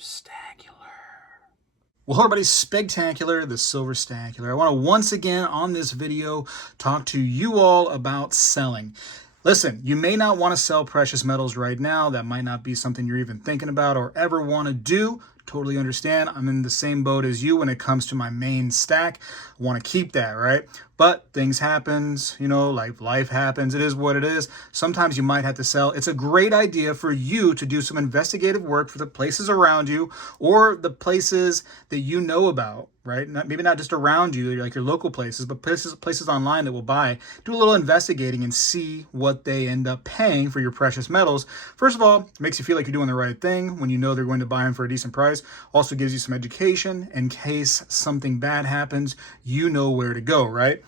Spegtacular. Well, hello everybody, Spegtacular, the Silverstacular. I want to once again on this video talk to you all about selling. Listen, you may not want to sell precious metals right now. That might not be something you're even thinking about or ever want to do. Totally understand. I'm in the same boat as you when it comes to my main stack. I want to keep that, right? But things happens, like life happens. It is what it is. Sometimes you might have to sell. It's a great idea for you to do some investigative work for the places around you or the places that you know about, right? Maybe not just around you, like your local places, but places online that will buy. Do a little investigating and see what they end up paying for your precious metals. First of all, it makes you feel like you're doing the right thing when you know they're going to buy them for a decent price. Also gives you some education in case something bad happens, you know where to go, right?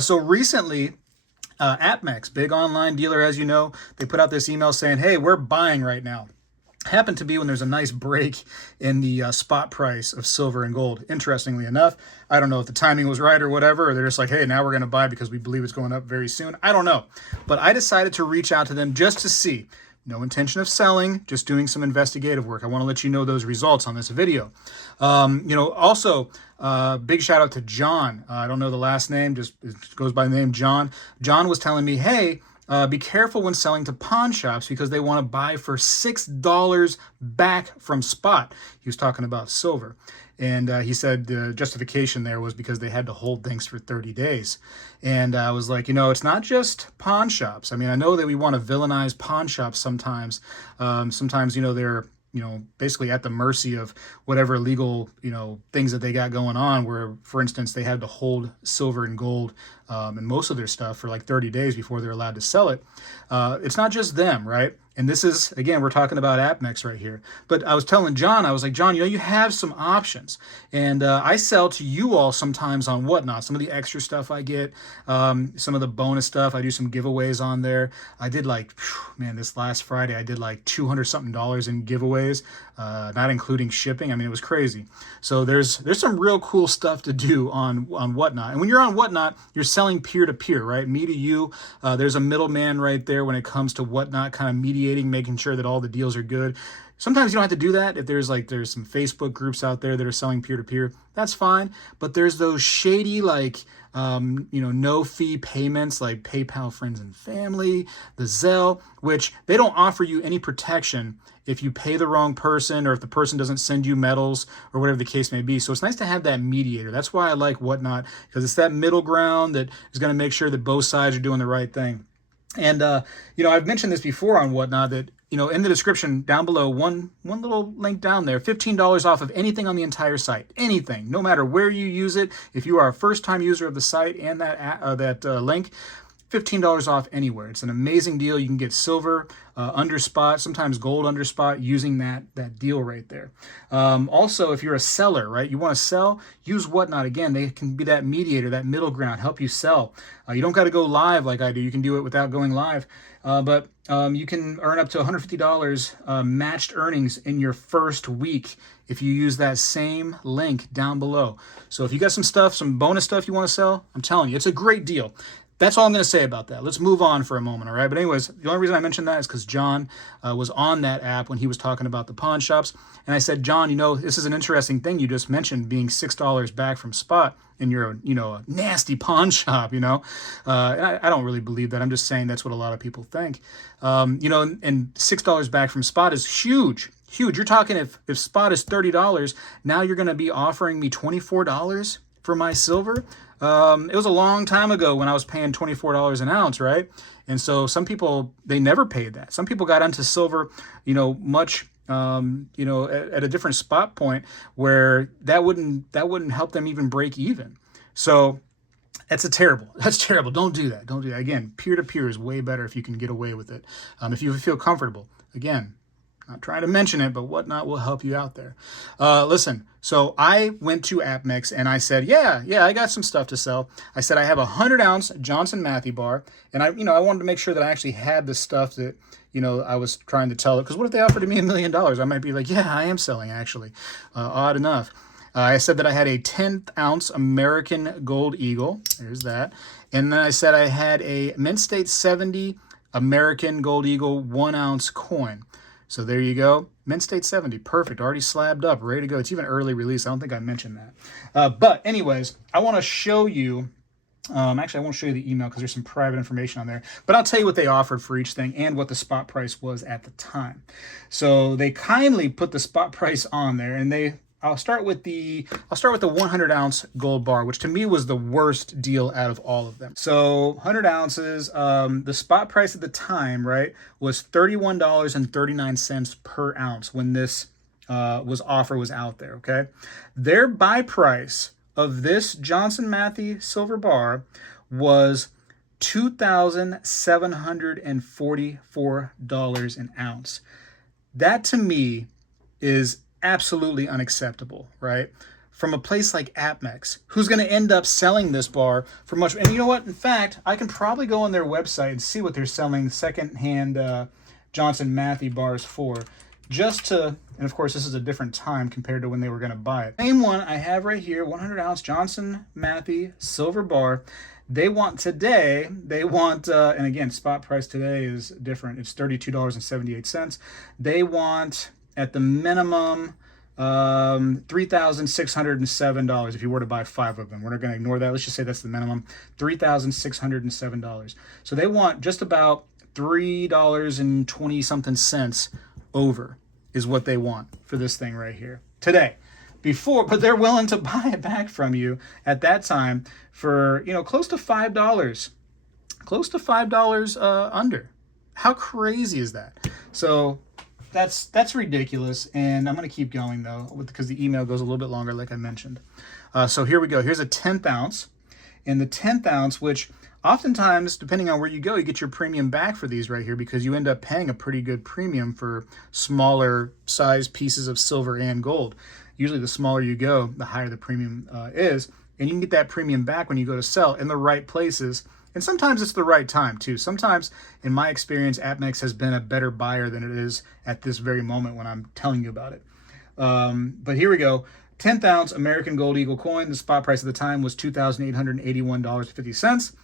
So recently, AppMex, big online dealer, as you know, they put out this email saying, hey, we're buying right now. Happened to be when there's a nice break in the spot price of silver and gold. Interestingly enough, I don't know if the timing was right or whatever, or they're just like, hey, now we're going to buy because we believe it's going up very soon. I don't know. But I decided to reach out to them just to see. No intention of selling, just doing some investigative work. I want to let you know those results on this video. Also, big shout out to John. I don't know the last name, just it goes by the name John. John was telling me, hey, be careful when selling to pawn shops because they want to buy for $6 back from spot. He was talking about silver. And he said the justification there was because they had to hold things for 30 days. And I was like, it's not just pawn shops. I mean, I know that we want to villainize pawn shops sometimes. Sometimes, they're basically at the mercy of whatever legal, things that they got going on where, for instance, they had to hold silver and gold and most of their stuff for like 30 days before they're allowed to sell it. It's not just them, right? And this is, again, we're talking about AppMex right here. But I was telling John, I was like, John, you have some options. And I sell to you all sometimes on Whatnot. Some of the extra stuff I get, some of the bonus stuff. I do some giveaways on there. I did this last Friday, I did like $200 something in giveaways, not including shipping. I mean, it was crazy. So there's some real cool stuff to do on Whatnot. And when you're on Whatnot, you're selling peer-to-peer, right? Me to you. There's a middleman right there when it comes to Whatnot, kind of mediating, making sure that all the deals are good. Sometimes you don't have to do that. If there's some Facebook groups out there that are selling peer-to-peer, that's fine. But there's those shady, no fee payments like PayPal Friends and Family, the Zelle, which they don't offer you any protection if you pay the wrong person or if the person doesn't send you metals or whatever the case may be. So it's nice to have that mediator. That's why I like Whatnot, because it's that middle ground that is going to make sure that both sides are doing the right thing. And, I've mentioned this before on Whatnot that, in the description down below, one little link down there, $15 off of anything on the entire site. Anything, no matter where you use it. If you are a first-time user of the site and that link, $15 off anywhere. It's an amazing deal. You can get silver under spot, sometimes gold under spot, using that deal right there. Also, if you're a seller, right, you want to sell, use Whatnot. Again, they can be that mediator, that middle ground, help you sell. You don't got to go live like I do. You can do it without going live. But you can earn up to $150 matched earnings in your first week if you use that same link down below. So if you got some bonus stuff you want to sell, I'm telling you, it's a great deal. That's all I'm going to say about that. Let's move on for a moment, all right? But anyways, the only reason I mentioned that is because John was on that app when he was talking about the pawn shops. And I said, John, this is an interesting thing you just mentioned, being $6 back from spot and you're a nasty pawn shop, And I don't really believe that. I'm just saying that's what a lot of people think. And $6 back from spot is huge. Huge. You're talking if spot is $30, now you're going to be offering me $24 for my silver. It was a long time ago when I was paying $24 an ounce, right? And so some people, they never paid that. Some people got into silver, much, at a different spot point where that wouldn't help them even break even. So that's terrible. Don't do that. Again, peer-to-peer is way better if you can get away with it. If you feel comfortable. Again, not trying to mention it, but Whatnot will help you out there. Listen, so I went to AppMex and I said, yeah, I got some stuff to sell. I said I have a 100-ounce Johnson Matthey bar, and I wanted to make sure that I actually had the stuff that I was trying to tell it. Because what if they offered me $1 million? I might be like, yeah, I am selling actually. Odd enough. I said that I had a 10th-ounce American Gold Eagle. There's that. And then I said I had a Mint State 70 American Gold Eagle 1-ounce coin. So there you go. Mint State 70, perfect. Already slabbed up, ready to go. It's even early release. I don't think I mentioned that. But anyways, I want to show you, actually I won't show you the email because there's some private information on there, but I'll tell you what they offered for each thing and what the spot price was at the time. So they kindly put the spot price on there, and I'll start with the 100 ounce gold bar, which to me was the worst deal out of all of them. So 100 ounces, the spot price at the time, right, was $31.39 per ounce when this offer was out there. Okay, their buy price of this Johnson Matthey silver bar was $2,744 an ounce. That to me is absolutely unacceptable, right? From a place like APMEX, who's going to end up selling this bar for much. And you know what? In fact, I can probably go on their website and see what they're selling secondhand Johnson Matthey bars for. And of course, this is a different time compared to when they were going to buy it. Same one I have right here, 100 ounce Johnson Matthey silver bar. And again, spot price today is different. It's $32.78. They want, at the minimum, $3,607 if you were to buy 5 of them. We're not going to ignore that. Let's just say that's the minimum, $3,607. So they want just about $3.20 something over is what they want for this thing right here today. But they're willing to buy it back from you at that time for, close to $5 under. How crazy is that? So that's ridiculous, and I'm going to keep going though because the email goes a little bit longer, like I mentioned. So here we go. Here's a 10th ounce, and the 10th ounce, which oftentimes, depending on where you go, you get your premium back for these right here because you end up paying a pretty good premium for smaller size pieces of silver and gold. Usually the smaller you go, the higher the premium is, and you can get that premium back when you go to sell in the right places. And sometimes it's the right time too. Sometimes, in my experience, APMEX has been a better buyer than it is at this very moment when I'm telling you about it. But here we go. 10th ounce American Gold Eagle coin. The spot price at the time was $2,881.50.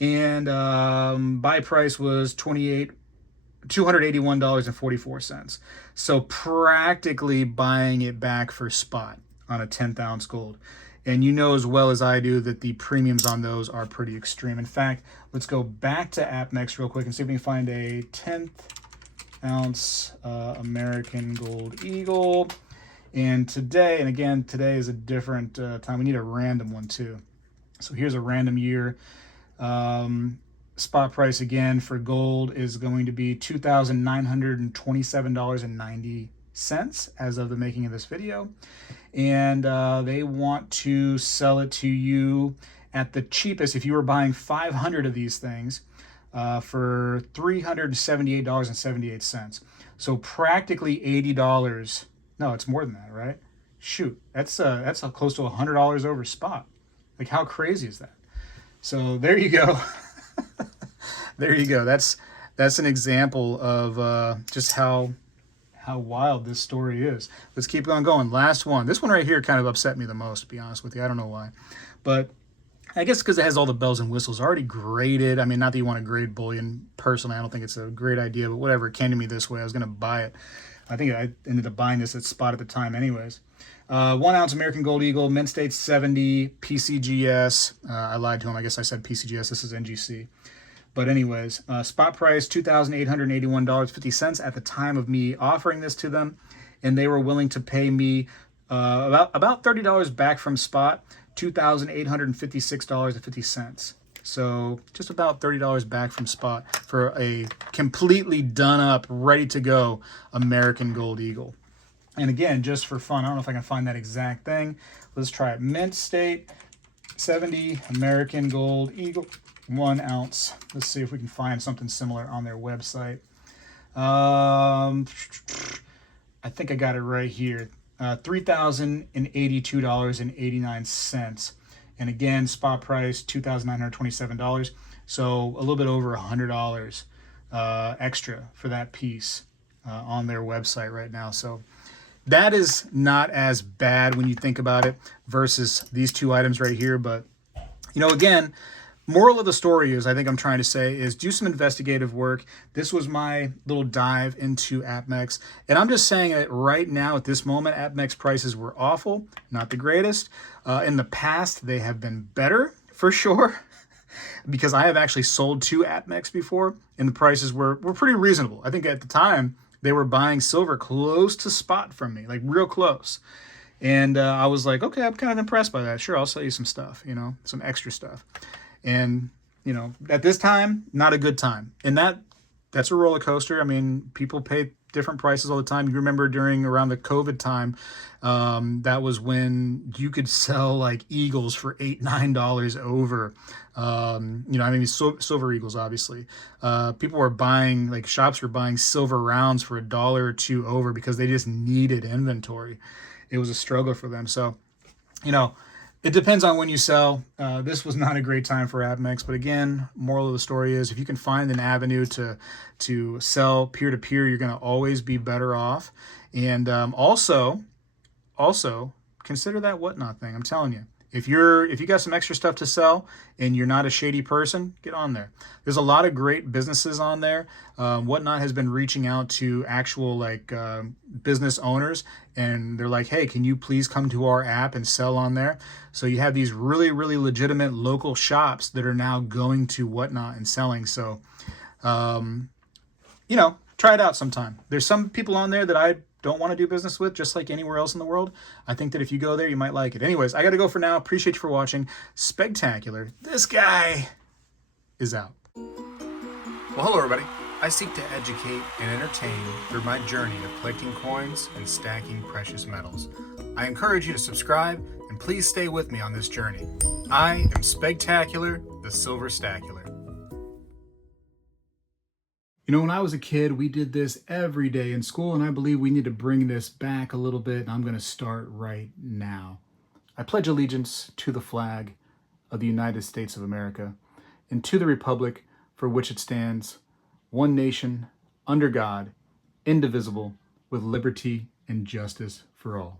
And buy price was $281.44. So practically buying it back for spot on a 10th ounce gold. And you know as well as I do that the premiums on those are pretty extreme. In fact, let's go back to APMEX real quick and see if we can find a 10th ounce American Gold Eagle. And today is a different time. We need a random one too. So here's a random year. Spot price again for gold is going to be $2,927.90 as of the making of this video. And they want to sell it to you at the cheapest, if you were buying 500 of these things, for $378.78. So practically $80. No, it's more than that, right? Shoot, that's close to $100 over spot. Like, how crazy is that? So there you go. There you go. That's an example of just how wild this story is. Let's keep on going. Last one. This one right here kind of upset me the most, to be honest with you. I don't know why. But I guess because it has all the bells and whistles already graded. I mean, not that you want to grade bullion. Personally, I don't think it's a great idea, but whatever. It came to me this way. I was going to buy it. I think I ended up buying this at spot at the time anyways. 1 ounce American Gold Eagle, Mint State 70, PCGS. I lied to him. I guess I said PCGS. This is NGC. But anyways, spot price $2,881.50 at the time of me offering this to them. And they were willing to pay me about $30 back from spot, $2,856.50. So just about $30 back from spot for a completely done up, ready to go American Gold Eagle. And again, just for fun, I don't know if I can find that exact thing. Let's try it. Mint State 70 American Gold Eagle, 1 ounce. Let's see if we can find something similar on their website. I think I got it right here. $3,082.89. And again, spot price, $2,927. So a little bit over $100 extra for that piece on their website right now. So that is not as bad when you think about it versus these two items right here. But, again, moral of the story is, I think I'm trying to say, is do some investigative work. This was my little dive into APMEX. And I'm just saying that right now at this moment, APMEX prices were awful, not the greatest. In the past, they have been better for sure, because I have actually sold to APMEX before and the prices were pretty reasonable. I think at the time they were buying silver close to spot from me, like real close. And I was like, okay, I'm kind of impressed by that. Sure, I'll sell you some stuff, you know, some extra stuff. And, you know, at this time, not a good time. And that's a roller coaster. I mean, people pay different prices all the time. You remember around the COVID time, that was when you could sell like eagles for $8, $9 over. You know, I mean, silver eagles, obviously. People were buying, like shops were buying silver rounds for $1 or $2 over because they just needed inventory. It was a struggle for them. So, you know, it depends on when you sell. This was not a great time for APMEX, but again, moral of the story is if you can find an avenue to sell peer-to-peer, you're going to always be better off. And also consider that whatnot thing. I'm telling you, if you got some extra stuff to sell and you're not a shady person, get on there. There's a lot of great businesses on there. Whatnot has been reaching out to actual like business owners, and they're like, hey, can you please come to our app and sell on there? So you have these really, really legitimate local shops that are now going to Whatnot and selling. So, you know, try it out sometime. There's some people on there that I don't want to do business with, just like anywhere else in the world. I think that if you go there, you might like it. Anyways, I got to go for now. Appreciate you for watching. Spegtacular. This guy is out. Well, hello, everybody. I seek to educate and entertain through my journey of collecting coins and stacking precious metals. I encourage you to subscribe and please stay with me on this journey. I am Spegtacular, the Silver Stacular. You know, when I was a kid, we did this every day in school, and I believe we need to bring this back a little bit, and I'm going to start right now. I pledge allegiance to the flag of the United States of America and to the republic for which it stands, one nation, under God, indivisible, with liberty and justice for all.